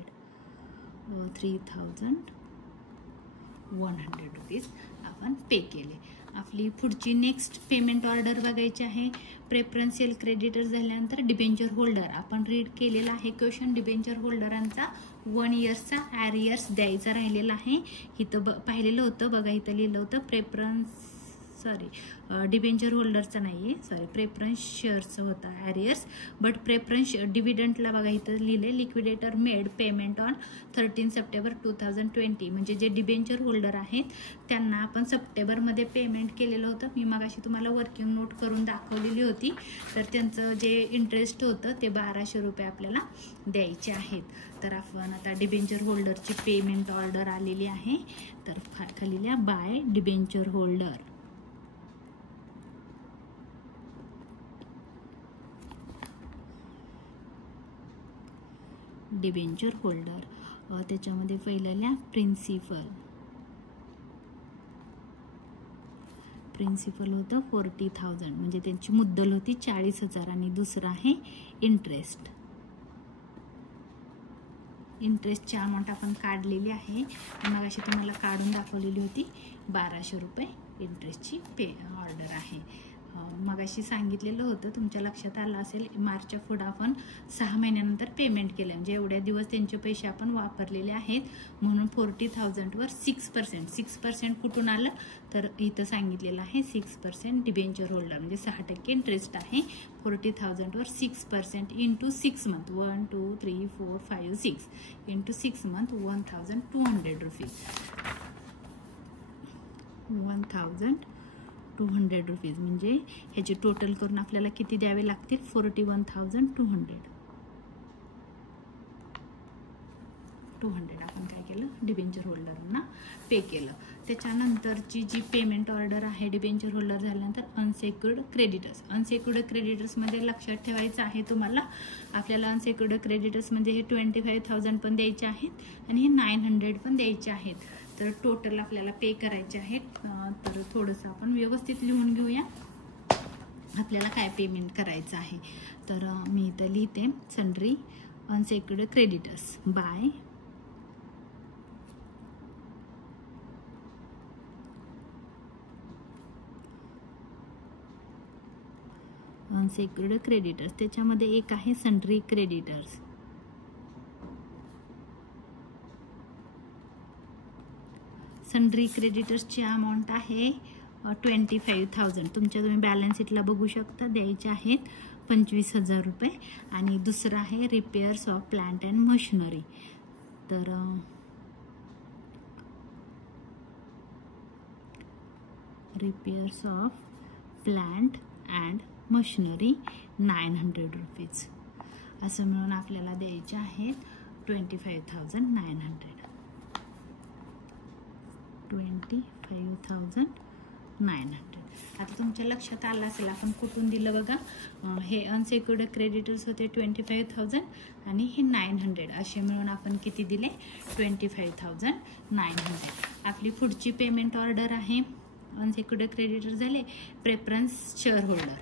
रुपीज आपण पे केले. आपली पुढची नेक्स्ट पेमेंट ऑर्डर बघायची आहे. प्रेफरन्शियल क्रेडिटर झाल्यानंतर डिबेंचर होल्डर. आपण रीड केलेला आहे क्वेश्चन. डिबेंचर होल्डरांचा 1 इयर्सचा ॲरियर्स द्यायचा राहिलेला आहे. इथं पाहिलेलं होतं बघा. इथं लिहिलं होतं प्रेफरन्स डिबेंचर होल्डरचा नाही आहे, प्रेफरन्स शेअर्सचं होता ॲरियर्स. बट प्रेफरन्स डिव्हिडंडला बघा इथं लिहिले liquidator made payment on 13 September 2020. म्हणजे जे डिबेंचर होल्डर आहेत त्यांना आपण सप्टेंबरमध्ये पेमेंट केलेलं होतं. मी मगाशी तुम्हाला वर्किंग नोट करून दाखवलेली होती. तर त्यांचं जे इंटरेस्ट होतं ते 1200 रुपये आपल्याला द्यायचे आहेत. तर आपण आता डिबेंचर होल्डरची पेमेंट ऑर्डर आलेली आहे. तर खाली लिहा by debenture holder. Debenture holder त्याच्यामध्ये पहिल्याला प्रिन्सिपल होतं 40,000 म्हणजे त्यांची मुद्दल होती 40,000 आणि दुसरं आहे इंटरेस्टची अमाऊंट आपण काढलेली आहे. मग अशी तुम्हाला काढून दाखवलेली होती 1200 रुपये इंटरेस्टची ऑर्डर आहे. मग अशी सांगितलेलं होतं तुमच्या लक्षात आलं असेल मार्चच्या पुढं आपण 6 महिन्यानंतर पेमेंट केलं म्हणजे एवढ्या दिवस त्यांचे पैसे आपण वापरलेले आहेत म्हणून 40,000 वर 6% कुठून आलं तर इथं सांगितलेलं आहे 6% डिबेंचर होल्डर म्हणजे 6% इंटरेस्ट आहे. 40,000 वर 6% into 6 month 1 2 3 4 5 6 into 6 month 1,200 rupees 1,200 rupees म्हणजे ह्याचे टोटल करून आपल्याला किती द्यावे लागतील 41,200 आपण काय केलं डिबेंचर होल्डरांना पे केलं. त्याच्यानंतरची जी पेमेंट ऑर्डर आहे डिबेंचर होल्डर झाल्यानंतर अनसेक्युर्ड क्रेडिटर्समध्ये लक्षात ठेवायचं आहे तुम्हाला. आपल्याला अनसेक्युर्ड क्रेडिटर्स म्हणजे हे 25,000 पण द्यायचे आहेत आणि हे 900 पण द्यायचे आहेत. तर टोटल आपल्याला पे करायचे आहेत. तर थोडंसं आपण व्यवस्थित लिहून घेऊया आपल्याला काय पेमेंट करायचं आहे. तर मी इथं लिहिते सन्ड्री अनसेक्युर्ड क्रेडिटर्स बाय अनसेक्युर्ड क्रेडिटर्स. त्याच्यामध्ये एक आहे सन्ड्री क्रेडिटर्स. सन्ड्री क्रेडिटर्सची अमाऊंट आहे 25,000. तुम्ही बॅलन्स शीटला बघू शकता द्यायचे आहेत 25,000 रुपये. आणि दुसरं आहे repairs of plant and machinery. तर repairs of plant and machinery 900 rupees असं मिळून आपल्याला द्यायचे आहेत 25,900. 25,900. आता तुमच्या लक्षात आलं असेल आपण कुठून दिलं बघा. हे अनसेक्युर्ड क्रेडिटर्स होते 25,000 आणि हे 900 असे मिळून आपण किती दिले 25,900. आपली पुढची पेमेंट ऑर्डर आहे अनसेक्युर्ड क्रेडिटर झाले प्रेफरन्स शेअर होल्डर.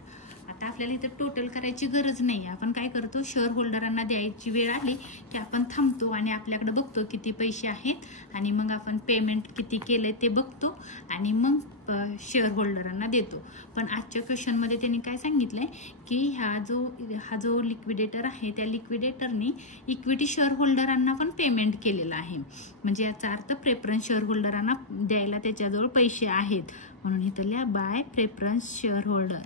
आता आपल्याला इथं टोटल करायची गरज नाही. आपण काय करतो शेअर होल्डरांना द्यायची वेळ आली की आपण थांबतो आणि आपल्याकडे बघतो किती पैसे आहेत आणि मग आपण पेमेंट किती केले ते बघतो आणि मग शेअर होल्डरांना देतो. पण आजच्या क्वेश्चनमध्ये त्यांनी काय सांगितलंय की हा जो लिक्विडेटर आहे त्या लिक्विडेटरनी इक्विटी शेअर होल्डरांना पण पेमेंट केलेलं आहे. म्हणजे याचा अर्थ प्रेफरन्स शेअर होल्डरांना द्यायला त्याच्याजवळ पैसे आहेत म्हणून इथं लिहा by preference shareholder.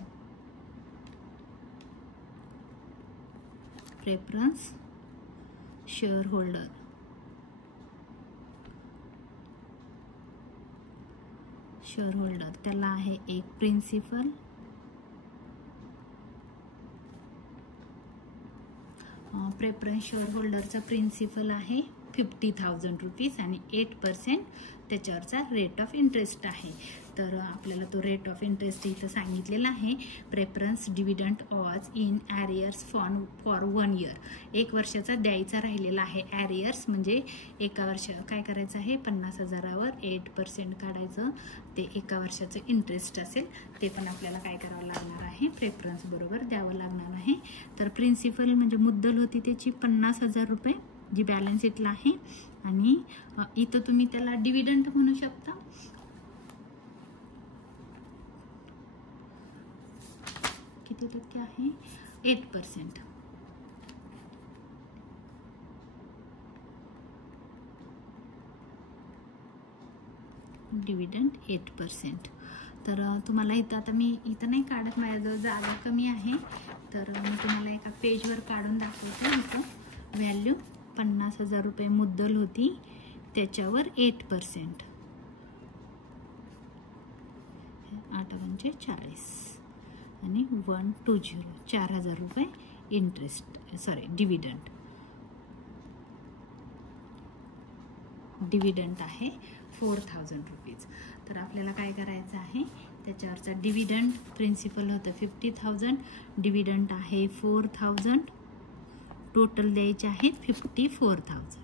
Preference shareholder त्याला आहे एक प्रिन्सिपल प्रेफरन्स शेअर होल्डरचा प्रिन्सिपल आहे 50,000 रुपीज आणि 8% त्याच्यावरचा रेट ऑफ इंटरेस्ट आहे. तर आपल्याला तो रेट ऑफ इंटरेस्ट इथं सांगितलेला आहे. Preference dividend was in arrears for 1 year. 1 वर्षाचा द्यायचा राहिलेला आहे. ॲरियर्स म्हणजे एका वर्षा काय करायचं आहे 50,000वर 8% काढायचं. ते एका वर्षाचं इंटरेस्ट असेल ते पण आपल्याला काय करावं लागणार आहे प्रेफरन्स बरोबर द्यावं लागणार आहे. तर प्रिन्सिपल म्हणजे मुद्दल होती त्याची 50,000 रुपये जी बॅलन्स शीटला आहे आणि इथं तुम्ही त्याला डिव्हिडंड म्हणू शकता. किती टक्के आहे 8%. डिव्हिडंड 8%. तर तुम्हाला इथं आता मी इथं नाही काढत, माझ्याजवळ जागा कमी आहे, तर मी तुम्हाला एका पेजवर काढून दाखवते. इथं व्हॅल्यू 50,000 रुपये मुद्दल होती, त्याच्यावर 8%, 8×40 आणि 120, 4,000 रुपये डिव्हिडंड. डिव्हिडंड आहे 4,000 रुपीज. तर आपल्याला काय करायचं आहे, त्याच्यावरचा डिव्हिडंड प्रिन्सिपल होतं 50,000, डिव्हिडंड आहे 4,000, टोटल द्यायचे आहेत 54,000.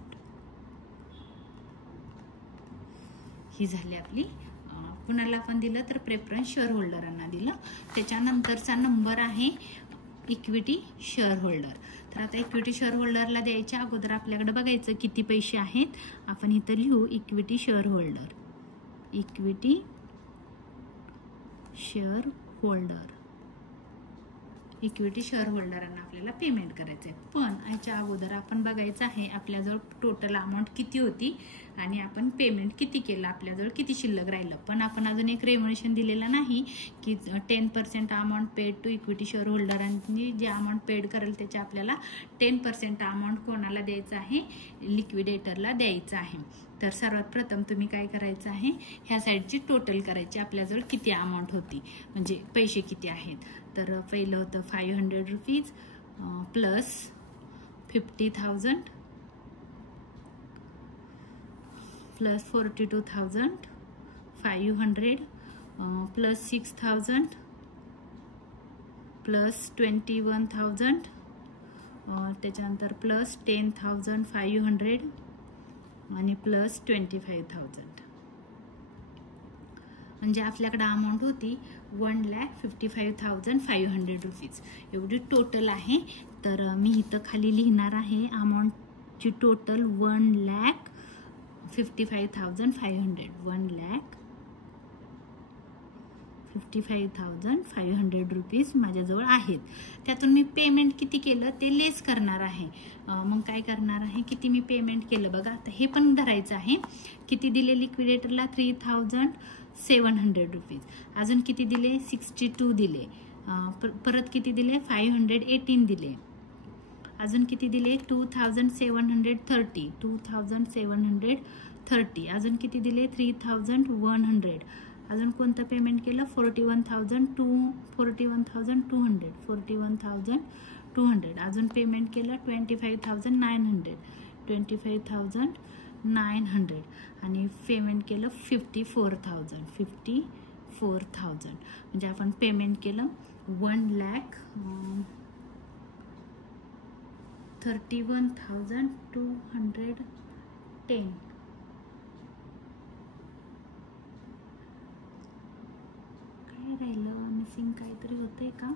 ही झाली आपली. कुणाला पण दिलं तर प्रेफरन्स शेअर होल्डरांना दिलं. त्याच्यानंतरचा नंबर आहे इक्विटी शेअर होल्डर. तर आता इक्विटी शेअर होल्डरला द्यायच्या अगोदर आपल्याकडे बघायचं किती पैसे आहेत. आपण इथं लिहू equity share holder, equity share holder. Equity share होल्डरांना आपल्याला पेमेंट करायचं आहे. पण याच्या अगोदर आपण बघायचं आहे आपल्याजवळ टोटल अमाऊंट किती होती आणि आपण पेमेंट किती केलं, आपल्याजवळ किती शिल्लक राहिलं. पण आपण अजून एक रेम्युनरेशन दिलेलं नाही की 10% amount paid to equity share होल्डरांनी जे अमाऊंट पेड करेल त्याचे आपल्याला 10% अमाऊंट कोणाला द्यायचं आहे, लिक्विडेटरला द्यायचं आहे. तर सर्वात प्रथम तुम्ही काय करायचं आहे, ह्या साईडची टोटल करायची, आपल्याजवळ किती अमाऊंट होती म्हणजे पैसे किती आहेत. तर पहिलं होतं 500 rupees plus 50,000 plus 42,500 plus 6,000 plus 21,000 त्याच्यानंतर प्लस 10,500 आणि प्लस 25,000. म्हणजे आपल्याकडे अमाऊंट होती 1,55,500 रुपीज एवढी टोटल आहे. तर मी इथं खाली लिहिणार आहे अमाऊंटची टोटल 1,55,500, 1,55,500 रुपीज माझ्याजवळ आहेत. त्यातून मी पेमेंट किती केलं ते लेस करणार आहे. मग काय करणार आहे, किती मी पेमेंट केलं बघा. आता हे पण धरायचं आहे. किती दिले लिक्विडेटरला, 3,700 रुपीज. अजून किती दिले, 62 दिले. परत किती दिले, 518 दिले. अजून किती दिले, 2,730, 2,730. अजून किती दिले, 3,100. अजून कोणतं पेमेंट केलं, 41,200, 41,200. अजून पेमेंट केलं 25,900, 25,900. आणि पेमेंट केलं 54,000, 54,000. म्हणजे आपण पेमेंट केलं 1,31,210. काय राहिलं, मिसिंग काहीतरी होतंय का,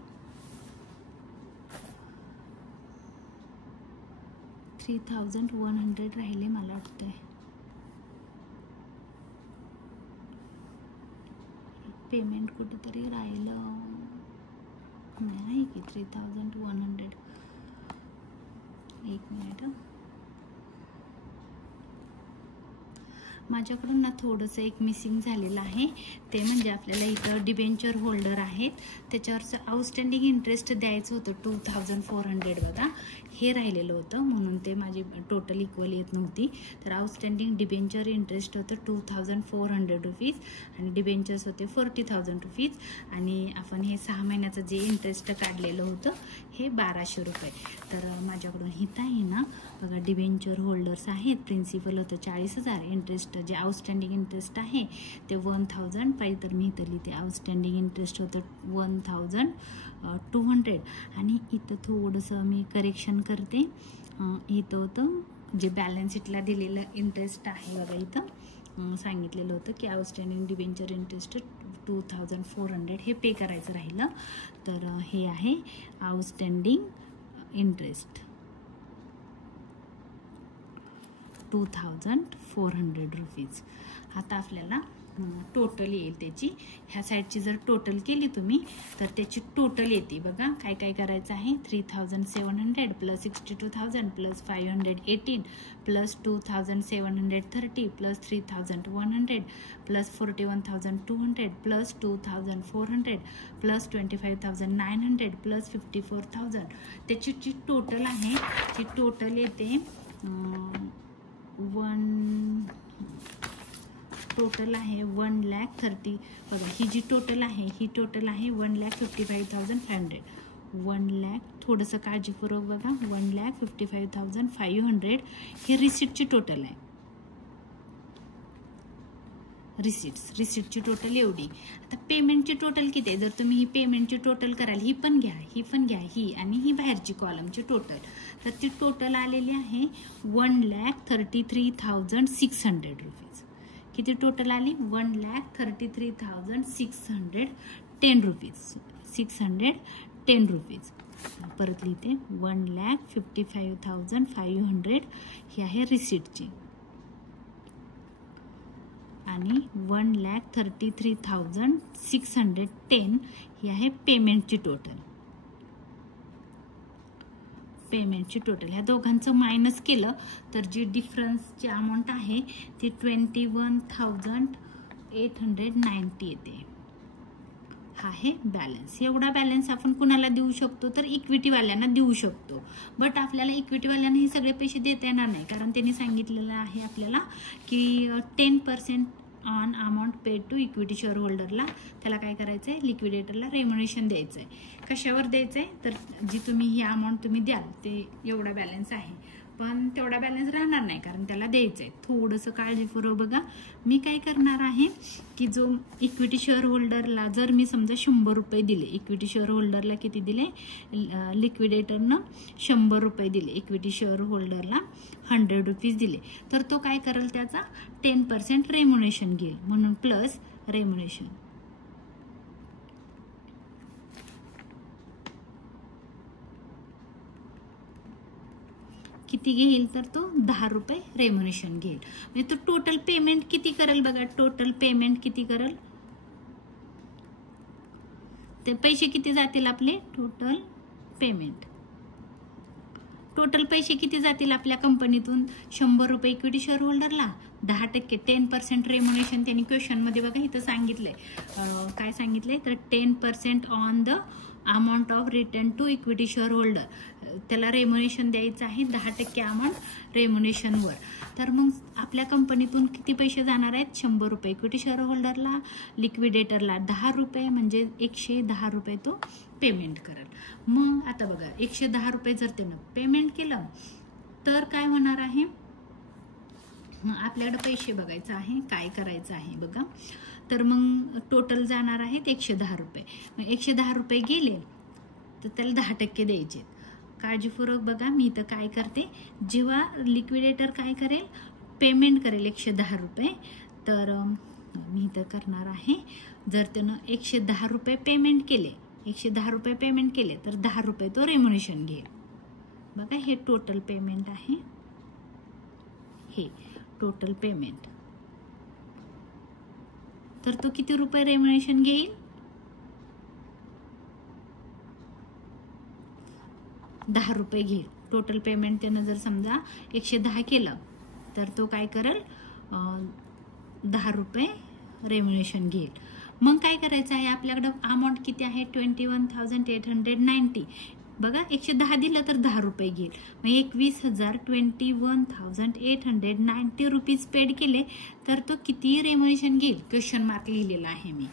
3,100 राहिले मला वाटतंय. पेमेंट कुठेतरी राहिलं नाही की 3,100. एक मिनिट, माझ्याकडून ना थोडंसं एक मिसिंग झालेलं आहे. ते म्हणजे आपल्याला इथं डिबेंचर होल्डर आहेत, त्याच्यावरचं आउटस्टँडिंग इंटरेस्ट द्यायचं होतं 2,400 बघा, हे राहिलेलं होतं म्हणून ते माझी टोटल इक्वल येत नव्हती. तर आउटस्टँडिंग डिबेंचर इंटरेस्ट होतं 2,400 रुपीज आणि डिबेंचर्स होते 40,000 रुपीज. आणि आपण हे 6 महिन्याचं जे इंटरेस्ट काढलेलं होतं हे 1,200 रुपये. तर माझ्याकडून इथं आहे ना बघा, डिबेंचर होल्डर्स आहेत, प्रिन्सिपल होतं 40,000, इंटरेस्ट जे आउटस्टँडिंग इंटरेस्ट आहे ते 1,000 पाहिजे. तर मी इथं लिहिते आउटस्टँडिंग इंटरेस्ट होतं 1,200. आणि इथं थोडंसं मी करेक्शन करते. इथं होतं जे बॅलन्स शीटला दिलेलं इंटरेस्ट आहे बघा, इथं सांगितलेलं होतं की आउटस्टँडिंग डिबेंचर इंटरेस्ट 2,400 हे पे करायचं राहिलं. तर हे आहे आउटस्टँडिंग इंटरेस्ट 2,400 रुपीज. आता आपल्याला टोटल येईल त्याची. ह्या साईडची जर टोटल केली तुम्ही तर त्याची टोटल येते बघा. काय काय करायचं आहे, 3700 plus 62,000 plus 518 plus 2,730 plus 3,100 plus 41,200 plus 2,400 plus 25,900 plus 54,000. त्याची जी टोटल आहे ती टोटल येते टोटल आहे 1,30,000. बघा ही जी टोटल आहे ही टोटल आहे 1,55,500. 1,00,000 थोडंसं काळजीपूर्वक बघा, 1,55,500 हे रिसिप्टची टोटल आहे. रिसिप्टची टोटल एवढी. आता पेमेंटची टोटल किती आहे, जर तुम्ही ही पेमेंटची टोटल कराल, ही पण घ्या ही आणि ही बाहेरची कॉलमची टोटल, तर ती टोटल आलेली आहे 1,33,600 रुपीज. किती टोटल आली, 1,33,610 रुपीज. 610 रुपीज. परत लिहिते 1,55,500 ही आहे रिसिप्टची आणि 1,33,610 ही आहे पेमेंटची टोटल. ह्या दोघांचं मायनस केलं तर जी डिफरन्सची अमाऊंट आहे ती 21,890 येते. हा आहे बॅलन्स. एवढा बॅलन्स आपण कुणाला देऊ शकतो, तर इक्विटीवाल्यांना देऊ शकतो. बट आपल्याला इक्विटीवाल्यांना हे सगळे पैसे देता येणार नाही, कारण त्यांनी सांगितलेलं आहे आपल्याला की 10% on amount paid to equity share होल्डरला त्याला काय करायचंय, लिक्विडेटरला रेम्युनेशन द्यायचंय. कशावर द्यायचंय, तर जी तुम्ही ही अमाऊंट तुम्ही द्याल ते एवढा बॅलन्स आहे, पण तेवढा बॅलन्स राहणार नाही कारण त्याला द्यायचंय. थोडंसं काळजीपूर्वक बघा. मी काय करणार आहे की जो इक्विटी शेअर होल्डरला जर मी समजा 100 रुपये दिले, इक्विटी शेअर होल्डरला किती दिले, लिक्विडेटरनं 100 रुपये दिले, इक्विटी शेअर होल्डरला 100 रुपीज दिले, तर तो काय करेल, त्याचा 10% रेम्युनेशन घेईल, म्हणून प्लस रेम्युनेशन. किती घेईल, तर तो 10 रुपये रेम्युनेशन घेईल. म्हणजे तो टोटल पेमेंट किती करेल बघा, टोटल पेमेंट किती करेल, ते पैसे किती जातील आपले, टोटल पैसे किती जातील आपल्या कंपनीतून, 100 रुपये इक्विटी शेअर होल्डरला, 10% 10% रेम्युनेशन त्यांनी क्वेश्चन मध्ये बघा इथं सांगितलंय. काय सांगितलंय, तर 10% on the amount of return to equity share holder, त्याला रेम्युनेशन द्यायचं आहे 10% अमाऊंट रेम्युनेशनवर. तर मग आपल्या कंपनीतून किती पैसे जाणार आहेत, 100 रुपये इक्विटी शेअर होल्डरला, लिक्विडेटरला 10 रुपये, म्हणजे 110 रुपये तो पेमेंट करेल. मग आता बघा 110 रुपये जर त्यानं पेमेंट केलं तर काय होणार आहे, आपल्याकडे पैसे बघायचं आहे, काय करायचं आहे बघा. तर मग टोटल जाणार आहेत 110 रुपये. मग 110 रुपये गेले तर त्याला 10% द्यायचे. काळजीपूर्वक बघा, मी इथं काय करते, जेव्हा लिक्विडेटर काय करेल, पेमेंट करेल 110 रुपये, तर मी इथं करणार आहे, जर त्यानं 110 रुपये पेमेंट केले, 110 रुपये पेमेंट केले तर 10 रुपये तो रेम्युनेशन घेईल. बघा हे टोटल पेमेंट आहे, हे टोटल पेमेंट. तर तो किती रुपये रेम्युनेशन घेईल, 10 रुपये घेईल. टोटल पेमेंट त्यानं जर समजा 110 केलं तर तो काय करेल, 10 रुपये रेम्युनेशन घेईल. मग काय करायचं आहे, आपल्याकडे अमाऊंट किती आहे, 21,890. बघा 110 दिलं तर 10 रुपये घेईल, मग 21,890 रुपीज पेड केले तर तो किती रेम्युनेशन घेईल, क्वेश्चन मार्क लिहिलेला आहे मी.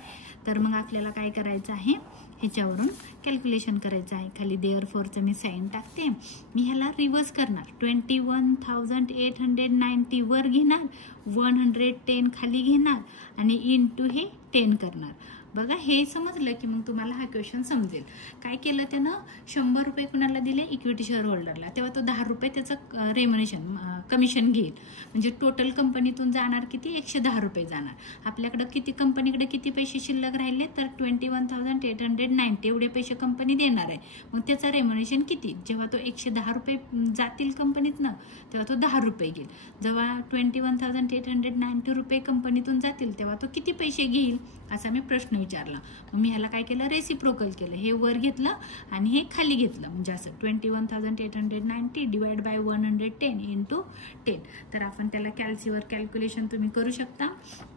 तर मग आपल्याला काय करायचं आहे, ह्याच्यावरून कॅल्क्युलेशन करायचं आहे. खाली देअरफॉरचं मी साइन टाकते, मी ह्याला रिव्हर्स करणार, 21,890 वर घेणार, 110 खाली घेणार आणि इंटू हे 10 करणार. बघा हे समजलं की मग तुम्हाला हा क्वेश्चन समजेल. काय केलं त्यानं, 100 रुपये कुणाला दिले, इक्विटी शेअर होल्डरला, तेव्हा तो 10 रुपये त्याचं रेम्युनेशन कमिशन घेईल. म्हणजे टोटल कंपनीतून जाणार किती, 110 रुपये जाणार. आपल्याकडे किती, कंपनीकडे किती पैसे शिल्लक राहिले, तर 21,890 एवढे पैसे कंपनी देणार आहे. मग त्याचं रेम्युनेशन किती, जेव्हा तो 110 रुपये जातील कंपनीतनं तेव्हा तो 10 रुपये घेईल. जेव्हा 21,890 रुपये कंपनीतून जातील तेव्हा तो किती पैसे घेईल असा मी प्रश्न विचारला. मग मी ह्याला काय केलं, रेसिप्रोकल केलं. हे वर घेतलं आणि हे खाली घेतलं. म्हणजे असं 21,890 डिवाइड बाय 110 इंटू 10. तर आपण त्याला कॅल्सीवर कॅल्क्युलेशन तुम्ही करू शकता,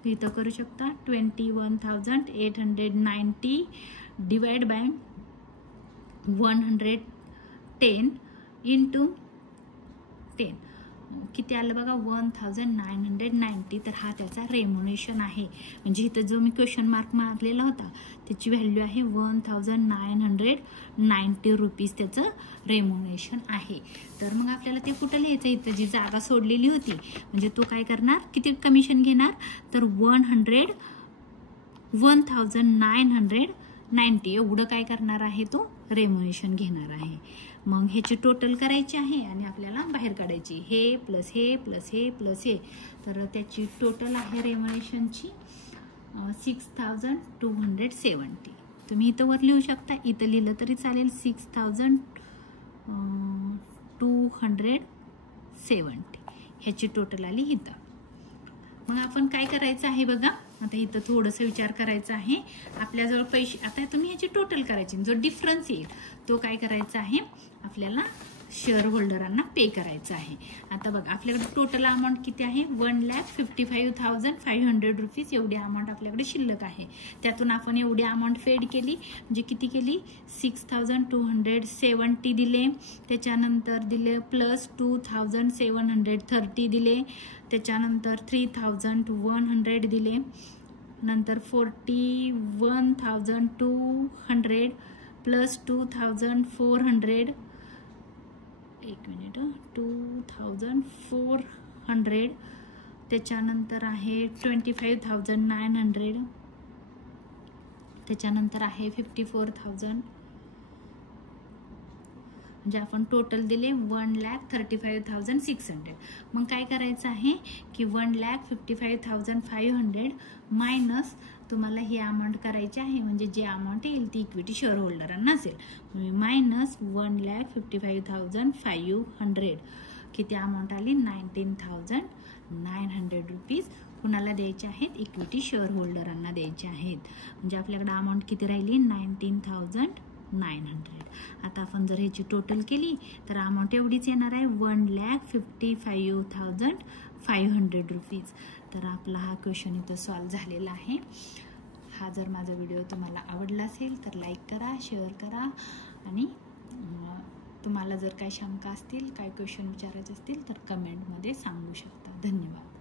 इथं करू शकता. 21,890 डिवाइड बाय 110 इंटू 10 किती आलं बघा, 1990. तर हा त्याचा रेम्युनेशन आहे. म्हणजे इथं जो मी क्वेश्चन मार्क मारलेला होता त्याची व्हॅल्यू आहे 1990 रुपीज त्याचं रेम्युनेशन आहे. तर मग आपल्याला ते कुठं लिहायचं, इथं जी जागा सोडलेली होती. म्हणजे तो काय करणार, किती कमिशन घेणार, तर 1990 एवढं काय करणार आहे, तो रेम्युनेशन घेणार आहे. मग ह्याची टोटल करायची आहे आणि आपल्याला बाहेर काढायची, हे प्लस हे प्लस हे प्लस हे. तर त्याची टोटल आहे रेम्युनेशनची 6,270. तुम्ही इथं वर लिहू शकता, इथं लिहिलं तरी चालेल, 6,270 ह्याची टोटल आली इथं. मग आपण काय करायचं आहे बघा, आता इथं थोडंसं विचार करायचा आहे. आपल्याजवळ पैसे, आता तुम्ही ह्याची टोटल करायची, जो डिफरन्स येईल तो काय करायचा आहे, आपल्याला शेअर होल्डरांना पे करायचं आहे. आता बघा आपल्याकडे टोटल अमाऊंट किती आहे, 1,55,500 रुपीज एवढी अमाऊंट आपल्याकडे शिल्लक आहे. त्यातून आपण एवढी अमाऊंट पेड केली, म्हणजे किती केली, 6,270 दिले. त्याच्यानंतर दिले प्लस 2,730 दिले. त्याच्यानंतर 3,100 दिले. नंतर 41,200 प्लस 2,400, 2,400. त्याच्यानंतर आहे 25,900. त्याच्यानंतर आहे 54,000. म्हणजे आपण टोटल दिले 1,35,600. मग काय करायचं आहे की 1,55,500 मायनस तुम्हाला ही अमाऊंट करायची आहे. म्हणजे जे अमाऊंट येईल ती इक्विटी शेअर होल्डरांना असेल. मायनस 1,55,500 किती अमाऊंट आली, 19,900 रुपीज कुणाला द्यायचे आहेत, इक्विटी शेअर होल्डरांना द्यायचे आहेत. म्हणजे आपल्याकडे अमाऊंट किती राहिली, 19,900. आता आपण जर ह्याची टोटल केली तर अमाऊंट एवढीच येणार आहे, 1,55,500 रुपीज. तर आपला हा क्वेश्चन इथं सॉल्व झालेला आहे. हा जर माझा व्हिडिओ तुम्हाला आवडला असेल तर लाईक करा, शेअर करा आणि तुम्हाला जर काही शंका असतील, काही क्वेश्चन विचारायचे असतील तर कमेंटमध्ये सांगू शकता. धन्यवाद.